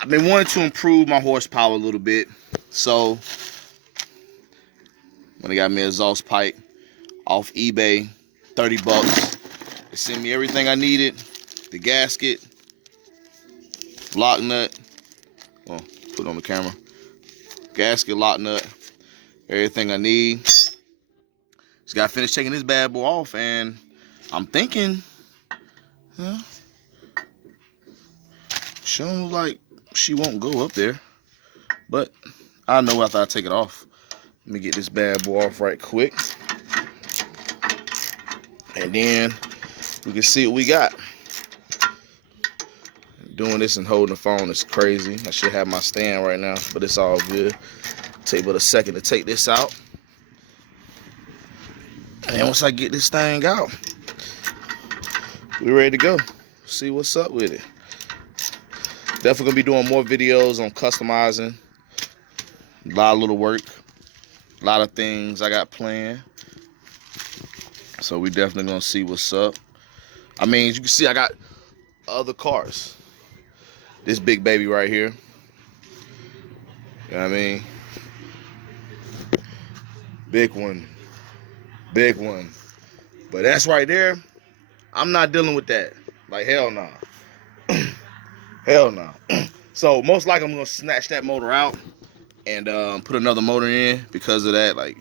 I've been wanting to improve my horsepower a little bit. So when I got me an exhaust pipe off eBay, 30 bucks. They sent me everything I needed. The gasket, lock nut. Well, put it on the camera. Gasket, lock nut, everything I need. Just got to finish taking this bad boy off, and I'm thinking, showing like she won't go up there, but I know after I take it off. Let me get this bad boy off right quick, and then we can see what we got. Doing this and holding the phone is crazy. I should have my stand right now, but it's all good. Take but a second to take this out. And once I get this thing out, we're ready to go. See what's up with it. Definitely gonna be doing more videos on customizing. A lot of little work. A lot of things I got planned. So we definitely gonna see what's up. I mean, as you can see, I got other cars. This big baby right here. You know what I mean? Big one. Big one. But that's right there. I'm not dealing with that. Like, hell no. Hell no. So most likely I'm gonna snatch that motor out and put another motor in because of that. Like,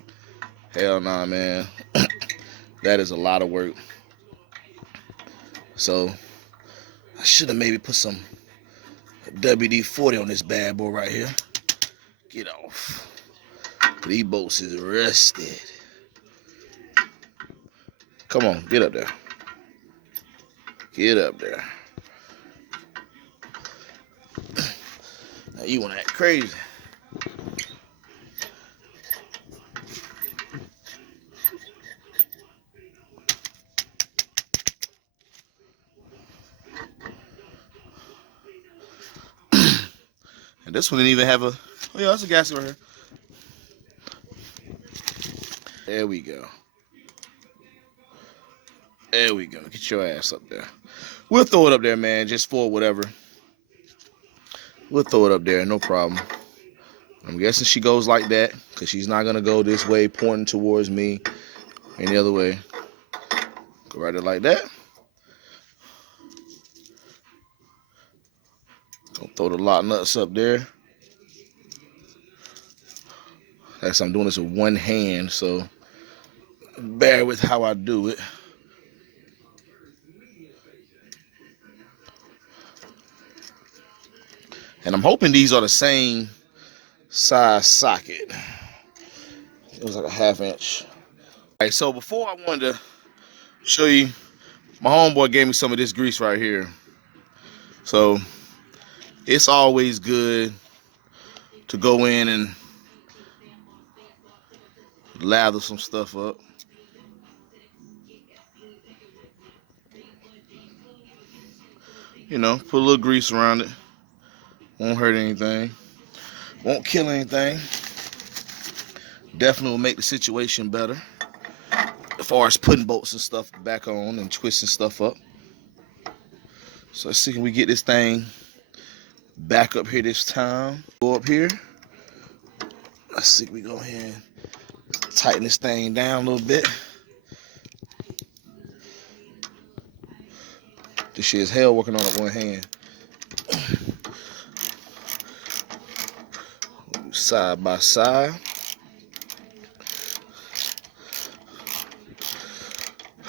hell nah, man. That is a lot of work. So I should have maybe put some WD-40 on this bad boy right here. Get off. These bolts is rusted. Come on, get up there. Get up there. Now you wanna act crazy. And this one didn't even have a, oh yeah, that's a gasket right here. There we go. There we go. Get your ass up there. We'll throw it up there, man, just for whatever. We'll throw it up there, no problem. I'm guessing she goes like that because she's not going to go this way pointing towards me. Any other way. Go right there like that. Gonna throw the lock nuts up there. As I'm doing this with one hand, so bear with how I do it. And I'm hoping these are the same size socket. It was like a 1/2 inch. All right, so before I wanted to show you, my homeboy gave me some of this grease right here. So it's always good to go in and lather some stuff up. You know, put a little grease around it. Won't hurt anything. Won't kill anything. Definitely will make the situation better. As far as putting bolts and stuff back on and twisting stuff up. So let's see if we get this thing back up here this time. Go up here. Let's see if we go ahead and tighten this thing down a little bit. This shit is hell working on it one hand. Side by side.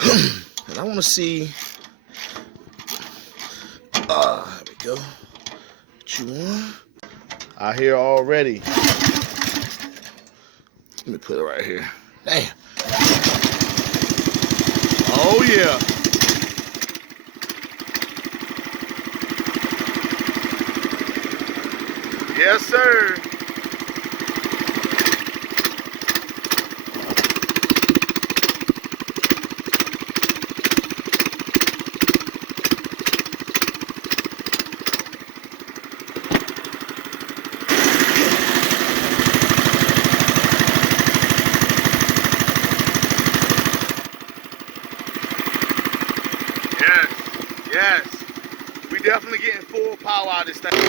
And I want to see. There we go. What you want? I hear already. Let me put it right here. Damn. Oh yeah. Yes, sir. Yes, we definitely getting full power out of this thing.